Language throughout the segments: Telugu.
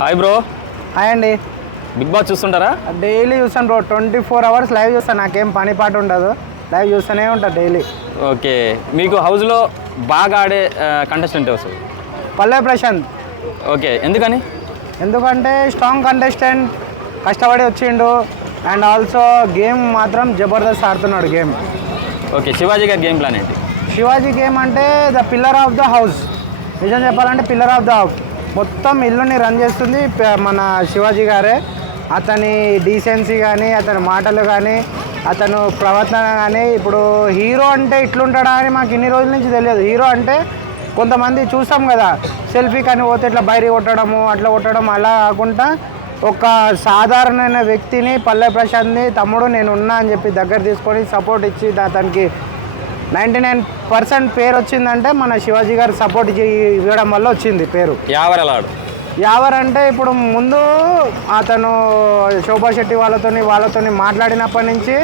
Hi bro. హాయ్ అండి. బిగ్ బాస్ చూస్తుంటారా? డైలీ చూస్తాను బ్రో, 24 hours లైవ్ చూస్తాను. నాకేం పని పాట ఉండదు, లైవ్ చూస్తూనే ఉంటాను డైలీ. ఓకే, మీకు హౌస్లో బాగా ఆడే కంటెస్టెంట్ వస్తుంది? పల్లవి ప్రశాంత్. ఓకే, ఎందుకని? ఎందుకంటే స్ట్రాంగ్ కంటెస్టెంట్, కష్టపడి వచ్చిండు, అండ్ ఆల్సో గేమ్ మాత్రం జబర్దస్త్ ఆడుతున్నాడు గేమ్. ఓకే, శివాజీ గారి గేమ్ ప్లాన్ ఏంటి? శివాజీ గేమ్ అంటే the pillar of the house. నిజం చెప్పాలంటే పిల్లర్ ఆఫ్ ద హౌస్. మొత్తం ఇల్లుని రన్ చేస్తుంది మన శివాజీ గారే. అతని డీసెన్సీ కానీ, అతని మాటలు కానీ, అతను ప్రవర్తన కానీ. ఇప్పుడు హీరో అంటే ఇట్లుంటాడా అని మాకు ఇన్ని రోజుల నుంచి తెలియదు. హీరో అంటే కొంతమంది చూస్తాం కదా, సెల్ఫీ కానీ పోతే ఇట్లా బయట కొట్టడము, అట్లా కొట్టడం, అలా కాకుండా ఒక సాధారణమైన వ్యక్తిని, పల్లె ప్రశాంత్ని తమ్ముడు నేను ఉన్నా అని చెప్పి దగ్గర తీసుకొని సపోర్ట్ ఇచ్చి అతనికి 99% పేరు వచ్చిందంటే మన శివాజీ గారు సపోర్ట్ ఇవ్వడం వల్ల వచ్చింది పేరు. యావర్ అంటే ఇప్పుడు ముందు అతను శోభా శెట్టి వాళ్ళతోని మాట్లాడినప్పటి నుంచి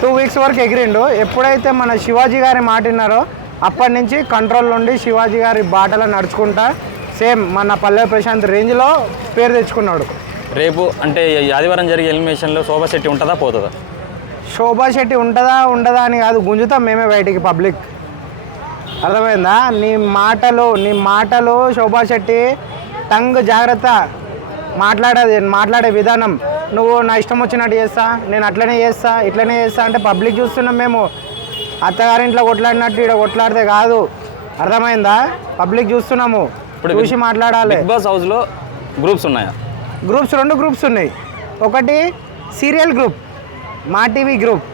2 weeks వరకు ఎగిరిండు. ఎప్పుడైతే మన శివాజీ గారి మాట విన్నారో అప్పటి నుంచి కంట్రోల్ నుండి శివాజీ గారి బాటలో నడుచుకుంటా సేమ్ మన పల్లె ప్రశాంత్ రేంజ్లో పేరు తెచ్చుకున్నాడు. రేపు అంటే ఆదివారం జరిగే ఎలిమినేషన్లో శోభా శెట్టి ఉంటుందా పోతుందా? శోభా శెట్టి ఉండదా అని కాదు, గుంజుతాం మేమే బయటికి పబ్లిక్. అర్థమైందా? నీ మాటలు శోభా శెట్టి టంగ్ జాగ్రత్త, మాట్లాడే విధానం. నువ్వు నా ఇష్టం వచ్చినట్టు చేస్తా, నేను అట్లనే చేస్తా, ఇట్లనే చేస్తా అంటే పబ్లిక్ చూస్తున్నాం మేము. అత్తగారింట్లో కొట్లాడినట్టు ఇక్కడ కొట్లాడితే కాదు, అర్థమైందా? పబ్లిక్ చూస్తున్నాము, చూసి మాట్లాడాలి. బిగ్ బాస్ హౌస్లో గ్రూప్స్ ఉన్నాయా? గ్రూప్స్ 2 గ్రూప్స్ ఉన్నాయి. ఒకటి సీరియల్ గ్రూప్, మా టీవీ గ్రూప్.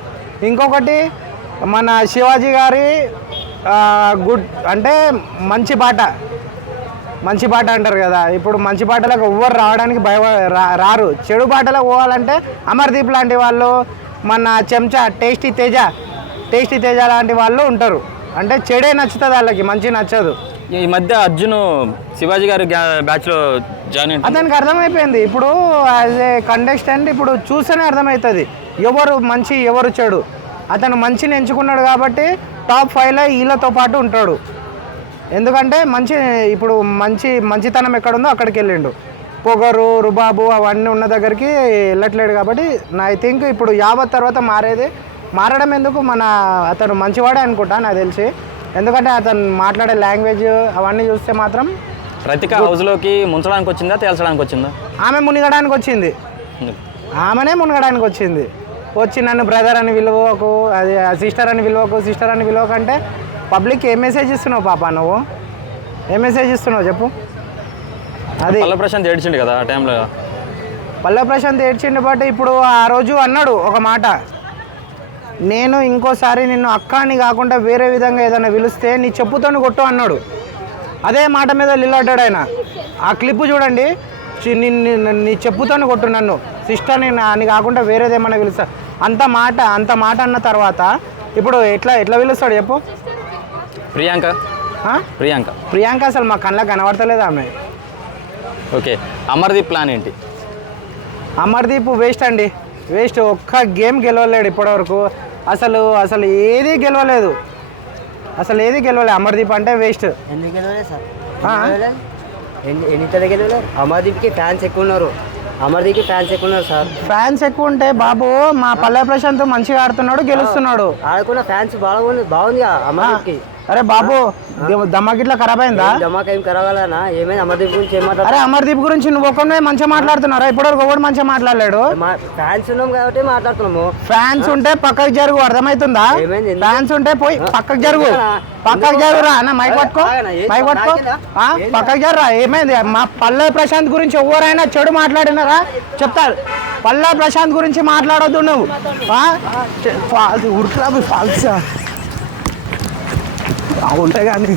ఇంకొకటి మన శివాజీ గారి గుడ్ అంటే మంచి బాట అంటారు కదా. ఇప్పుడు మంచి బాటలకు ఎవ్వరు రావడానికి రారు. చెడు బాటలకు పోవాలంటే అమర్దీప్ లాంటి వాళ్ళు, మన చెంచా టేస్టీ తేజ లాంటి వాళ్ళు ఉంటారు. అంటే చెడే నచ్చుతుంది వాళ్ళకి, మంచి నచ్చదు. ఈ మధ్య అర్జున్ శివాజీ గారి బ్యాచ్లో జాయిన్ అయ్యి అతనికి అర్థమైపోయింది. ఇప్పుడు యాజ్ ఏ కంటెస్టెంట్ ఇప్పుడు చూస్తేనే అర్థమవుతుంది ఎవరు మంచి ఎవరు చెడు. అతను మంచిని ఎంచుకున్నాడు కాబట్టి టాప్ 5లో వీళ్ళతో పాటు ఉంటాడు. ఎందుకంటే ఇప్పుడు మంచితనం ఎక్కడుందో అక్కడికి వెళ్ళిండు. పొగరు, రుబాబు అవన్నీ ఉన్న దగ్గరికి వెళ్ళట్లేడు. కాబట్టి ఐ థింక్ ఇప్పుడు యావత్ తర్వాత మారడం ఎందుకు, అతను మంచివాడే అనుకుంటా నాకు తెలిసి. ఎందుకంటే అతను మాట్లాడే లాంగ్వేజ్ అవన్నీ చూస్తే మాత్రం. రతిక హౌస్లోకి ముంచడానికి వచ్చిందా, తేల్చడానికి వచ్చిందా? ఆమెనే మునగడానికి వచ్చింది. వచ్చి నన్ను బ్రదర్ అని విలువకు, అది సిస్టర్ అని విలువకు అంటే పబ్లిక్ ఏం మెసేజ్ ఇస్తున్నావు పాప? నువ్వు ఏం మెసేజ్ ఇస్తున్నావు చెప్పు? అది పల్లె ప్రశాంత్ ఏడ్చిండు కదా ఆ టైంలో. పల్లె ప్రశాంత్ ఏడ్చిండు. బట్ ఇప్పుడు ఆ రోజు అన్నాడు ఒక మాట, నేను ఇంకోసారి నిన్ను అక్క అని కాకుండా వేరే విధంగా ఏదైనా పిలిస్తే నీ చెప్పుతోని కొట్టు అన్నాడు. అదే మాట మీద లిల్లాడాడు ఆయన. ఆ క్లిప్ చూడండి, నీ చెప్పుతోని కొట్టు నన్ను, సిస్టర్ని అని కాకుండా వేరేదేమన్నా పిలుస్తా. అంత మాట అన్న తర్వాత ఇప్పుడు ఎట్లా పిలుస్తాడు చెప్పు? ప్రియాంక అసలు మా కళ్ళకి కనబడతలేదు ఆమె. ఓకే, అమర్దీప్ ప్లాన్ ఏంటి? అమర్దీప్ వేస్ట్ అండి, వేస్ట్. ఒక్క గేమ్ గెలవలేడు ఇప్పటివరకు. అసలు ఏది గెలవలేదు, అమర్దీప్ అంటే వేస్ట్. ఎందుకు గెలవలేదు సార్? ఎన్నితల గెలవలేదు? అమర్దీప్కి ఫ్యాన్స్ ఎక్కువ ఉన్నారు సార్. ఫ్యాన్స్ ఎక్కువ ఉంటే బాబు మా పల్లె ప్రశాంత్ మంచిగా ఆడుతున్నాడు, గెలుస్తున్నాడు. ఆడుకున్న ఫ్యాన్స్ బాగుందిగా అమర్దీప్కి. అరే బాబు, దమాక్ ఇట్లా ఖరాబ్ అయిందా? దమాక్ ఏం ఖరాబ్ అలా ఏమైంది? అమర్దీప్ గురించి ఏం మాట్లాడు? అరే అమర్దీప్ గురించి నువ్వు ఒక్కనే మంచిగా మాట్లాడుతున్నారా? ఇప్పటివరకు ఒకటి మంచిగా మాట్లాడలేడు. ఫ్యాన్స్ ఉన్నాం కాబట్టి మాట్లాడుతున్నాము. ఫ్యాన్స్ ఉంటే పక్కకు జరుగు, అర్థమవుతుందా? ఫ్యాన్స్ ఉంటే పోయి పక్కకు జరుగురా అన్న. మైక్ పట్టుకో, పక్కకు జరురా. ఏమైంది? మా పల్లె ప్రశాంత్ గురించి ఎవరైనా చెడు మాట్లాడినారా చెప్తారు. పల్లె ప్రశాంత్ గురించి మాట్లాడొద్దు నువ్వు. ఉరుకులా ఫాల్స్ ఉంటాయి కానీ